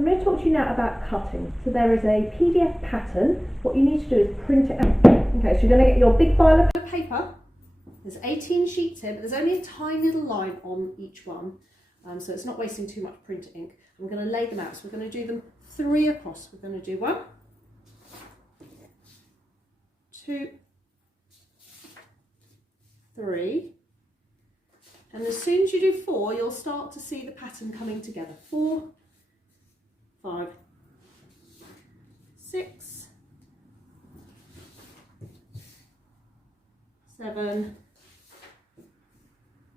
I'm going to talk to you now about cutting. So there is a PDF pattern. What you need to do is print it out. Okay, so you're going to get your big pile of paper. There's 18 sheets here, but there's only a tiny little line on each one. So it's not wasting too much printer ink. I'm going to lay them out. So we're going to do them 3 across. We're going to do 1, 2, 3. And as soon as you do 4, you'll start to see the pattern coming together. 4, 5, 6, 7,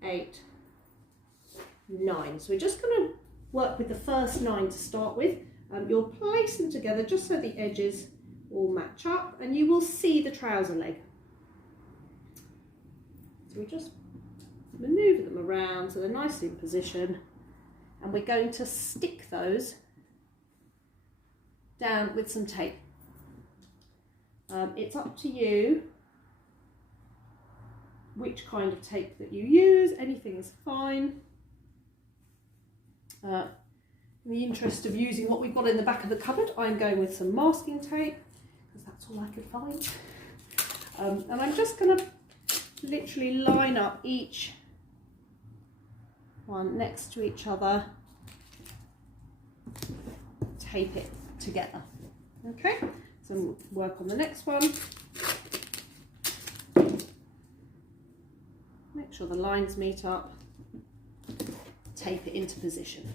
8, 9. So we're just going to work with the first 9 to start with. You'll place them together just so the edges all match up, and you will see the trouser leg. So we just manoeuvre them around so they're nicely in position, and we're going to stick those down with some tape. It's up to you which kind of tape that you use. Anything is fine. In the interest of using what we've got in the back of the cupboard, I'm going with some masking tape because that's all I could find. And I'm just going to literally line up each one next to each other, tape it together. Okay, so we'll work on the next one. Make sure the lines meet up, tape it into position.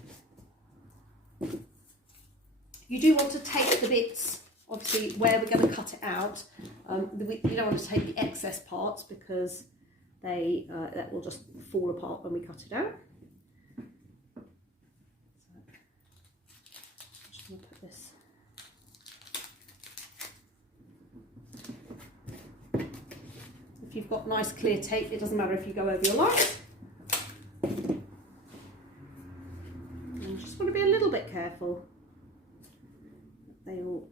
You do want to tape the bits, obviously, where we're going to cut it out. You don't want to take the excess parts because that will just fall apart when we cut it out. So I'm just going to put this. If you've got nice clear tape, it doesn't matter if you go over your lines. And you just want to be a little bit careful that they all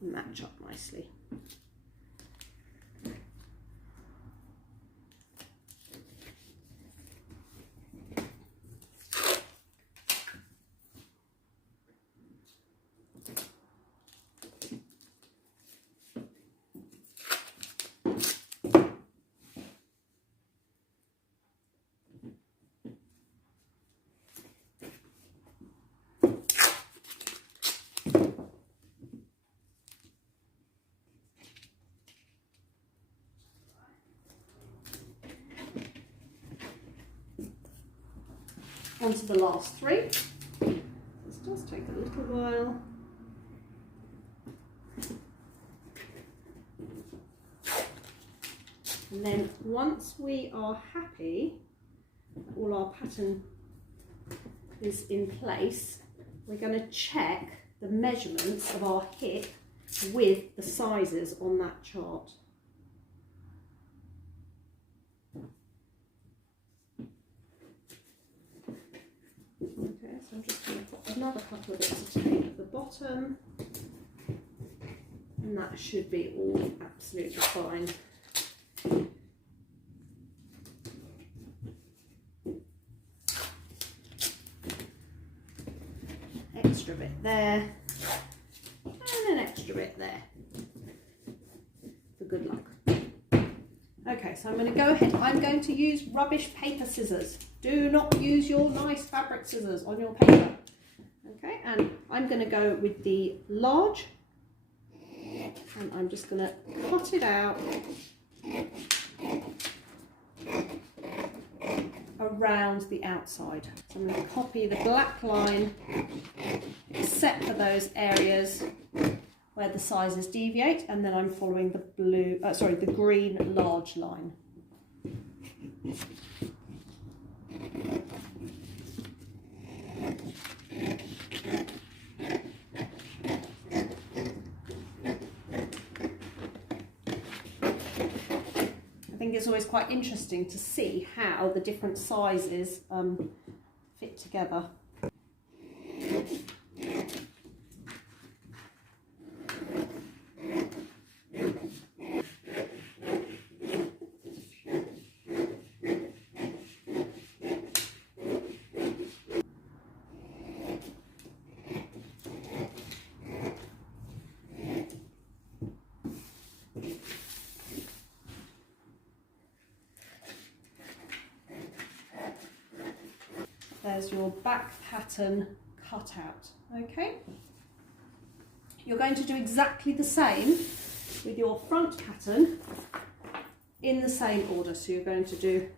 match up nicely. On to the last 3. This does take a little while. And then once we are happy that all our pattern is in place, we're going to check the measurements of our hip with the sizes on that chart. Okay, so I'm just going to put another couple of bits of tape at the bottom, and that should be all absolutely fine. Extra bit there, and an extra bit there for good luck. Okay, so I'm going to go ahead. I'm going to use rubbish paper scissors. Do not use your nice fabric scissors on your paper. Okay, and I'm going to go with the large, and I'm just going to cut it out around the outside. So I'm going to copy the black line, except for those areas where the sizes deviate, and then I'm following the green large line. I think it's always quite interesting to see how the different sizes fit together. There's your back pattern cut out, okay? You're going to do exactly the same with your front pattern in the same order. So you're going to do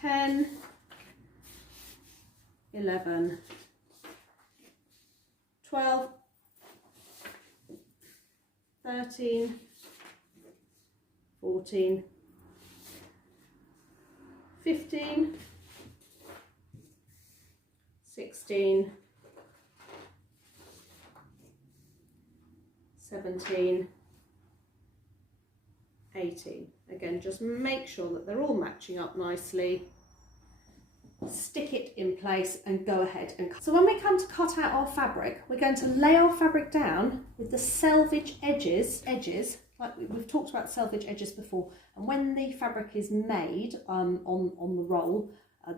10, 11, 12, 13, 14, 15, 16, 17, 18. Again, just make sure that they're all matching up nicely. Stick it in place and go ahead and cut. So when we come to cut out our fabric, we're going to lay our fabric down with the selvage edges, like we've talked about selvage edges before. And when the fabric is made on the roll,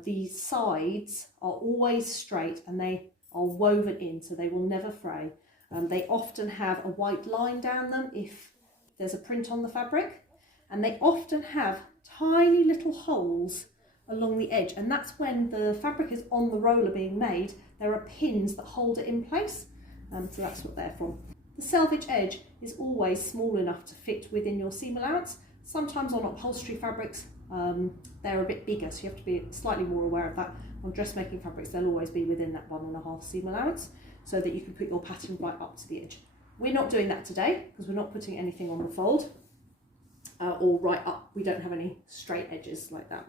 the sides are always straight and they are woven in, so they will never fray. They often have a white line down them if there's a print on the fabric, and they often have tiny little holes along the edge, and that's when the fabric is on the roller being made. There are pins that hold it in place, so that's what they're from. The selvage edge is always small enough to fit within your seam allowance. Sometimes on upholstery fabrics they're a bit bigger, so you have to be slightly more aware of that. On dressmaking fabrics they'll always be within that 1.5 seam allowance, so that you can put your pattern right up to the edge. We're not doing that today because we're not putting anything on the fold or right up. We don't have any straight edges like that.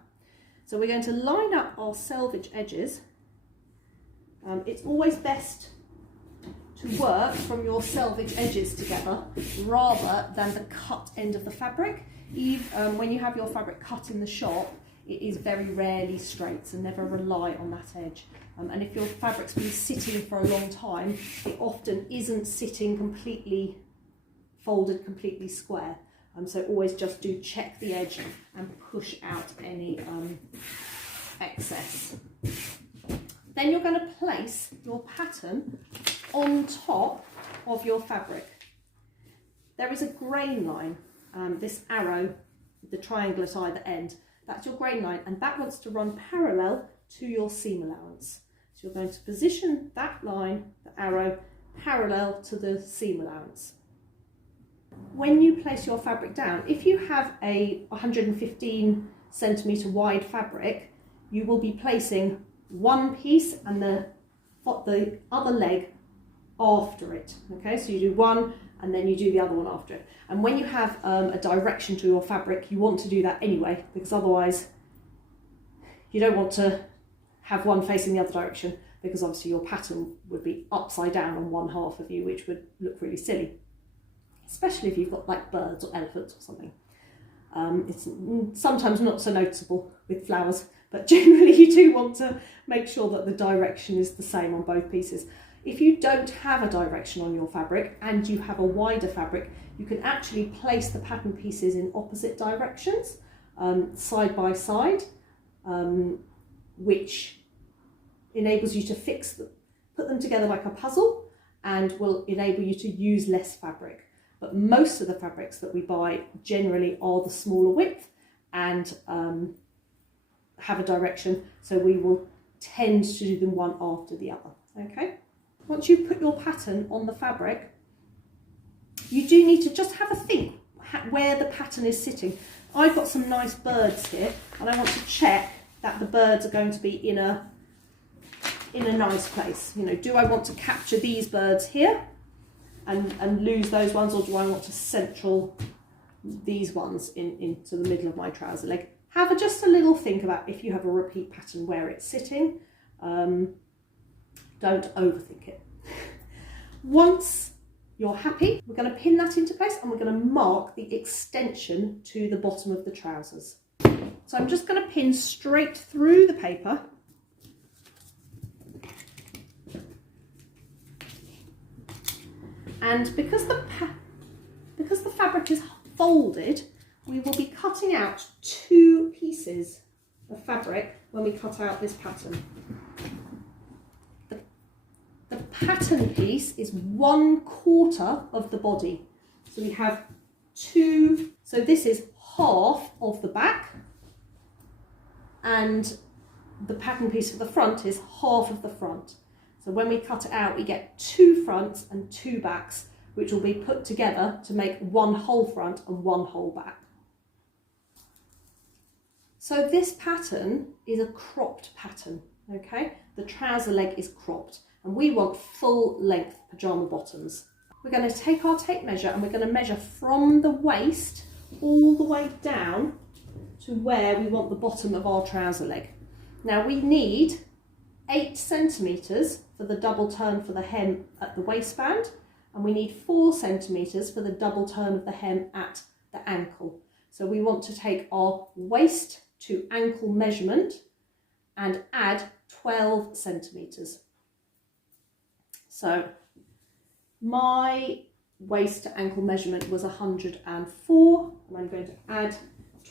So we're going to line up our selvage edges. It's always best to work from your selvage edges together rather than the cut end of the fabric. When you have your fabric cut in the shop, it is very rarely straight, so never rely on that edge. And if your fabric's been sitting for a long time, it often isn't sitting completely folded, completely square. So always just do check the edge and push out any excess. Then you're going to place your pattern on top of your fabric. There is a grain line, this arrow, the triangle at either end, that's your grain line, and that wants to run parallel to your seam allowance. So you're going to position that line, the arrow, parallel to the seam allowance. When you place your fabric down, if you have a 115 centimetre wide fabric, you will be placing one piece and the other leg after it. Okay, so you do one and then you do the other one after it. And when you have a direction to your fabric, you want to do that anyway, because otherwise you don't want to have one facing the other direction, because obviously your pattern would be upside down on one half of you, which would look really silly. Especially if you've got like birds or elephants or something. It's sometimes not so noticeable with flowers, but generally you do want to make sure that the direction is the same on both pieces. If you don't have a direction on your fabric and you have a wider fabric, you can actually place the pattern pieces in opposite directions, side by side, which enables you to put them together like a puzzle, and will enable you to use less fabric. But most of the fabrics that we buy generally are the smaller width and have a direction, so we will tend to do them one after the other. Okay. Once you put your pattern on the fabric, you do need to just have a think where the pattern is sitting. I've got some nice birds here, and I want to check that the birds are going to be in a nice place. You know, do I want to capture these birds here and lose those ones, or do I want to central these ones into the middle of my trouser leg? Have just a little think about if you have a repeat pattern where it's sitting. Don't overthink it. Once you're happy, we're going to pin that into place and we're going to mark the extension to the bottom of the trousers. So I'm just going to pin straight through the paper. And because the fabric is folded, we will be cutting out 2 pieces of fabric when we cut out this pattern. The pattern piece is 1/4 of the body. So we have 2, so this is half of the back, and the pattern piece for the front is half of the front. So when we cut it out, we get 2 fronts and 2 backs, which will be put together to make 1 whole front and 1 whole back. So this pattern is a cropped pattern, okay? The trouser leg is cropped and we want full length pyjama bottoms. We're going to take our tape measure and we're going to measure from the waist all the way down to where we want the bottom of our trouser leg. Now we need 8 centimetres for the double turn for the hem at the waistband, and we need 4 centimetres for the double turn of the hem at the ankle. So we want to take our waist to ankle measurement and add 12 centimetres. So my waist to ankle measurement was 104, and I'm going to add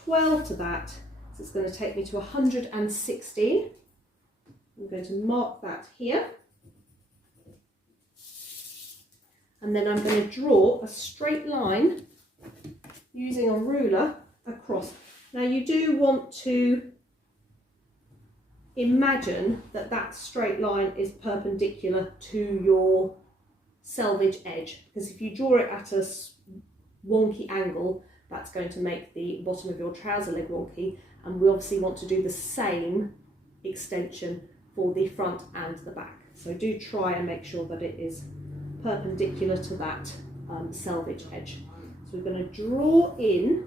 12 to that, so it's going to take me to 116. I'm going to mark that here, and then I'm going to draw a straight line using a ruler across. Now you do want to imagine that that straight line is perpendicular to your selvage edge, because if you draw it at a wonky angle, that's going to make the bottom of your trouser leg wonky, and we obviously want to do the same extension for the front and the back. So do try and make sure that it is perpendicular to that selvage edge. So we're going to draw in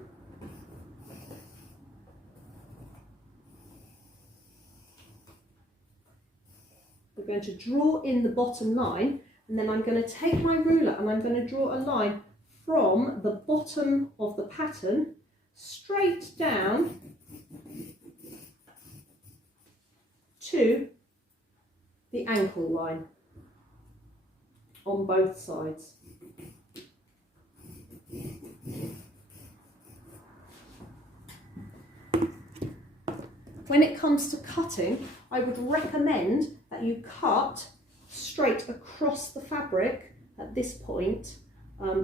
the bottom line, and then I'm going to take my ruler and I'm going to draw a line from the bottom of the pattern straight down to the ankle line on both sides. When it comes to cutting, I would recommend that you cut straight across the fabric at this point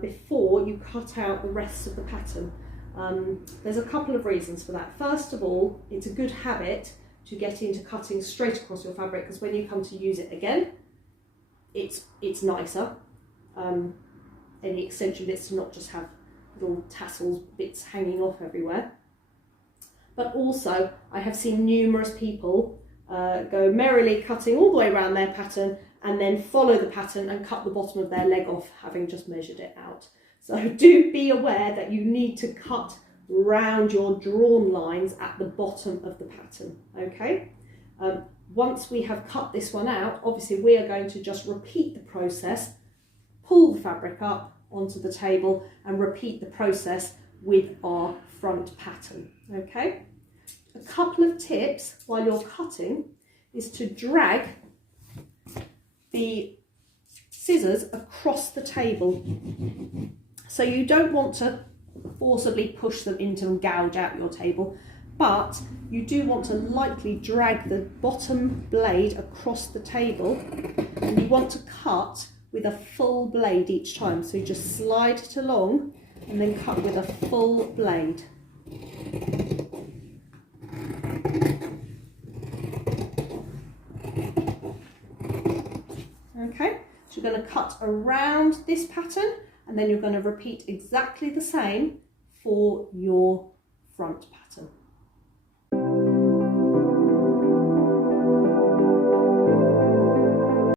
before you cut out the rest of the pattern. There's a couple of reasons for that. First of all, it's a good habit to get into cutting straight across your fabric, because when you come to use it again, it's nicer. Any extension bits to not just have little tassels bits hanging off everywhere. But also, I have seen numerous people go merrily cutting all the way around their pattern and then follow the pattern and cut the bottom of their leg off, having just measured it out. So do be aware that you need to cut round your drawn lines at the bottom of the pattern, okay? Once we have cut this one out, obviously we are going to just repeat the process, pull the fabric up onto the table and repeat the process with our front pattern, okay? A couple of tips while you're cutting is to drag the scissors across the table. So you don't want to forcibly push them into and gouge out your table, but you do want to lightly drag the bottom blade across the table, and you want to cut with a full blade each time. So you just slide it along and then cut with a full blade. Okay, so you're going to cut around this pattern, and then you're going to repeat exactly the same for your front pattern.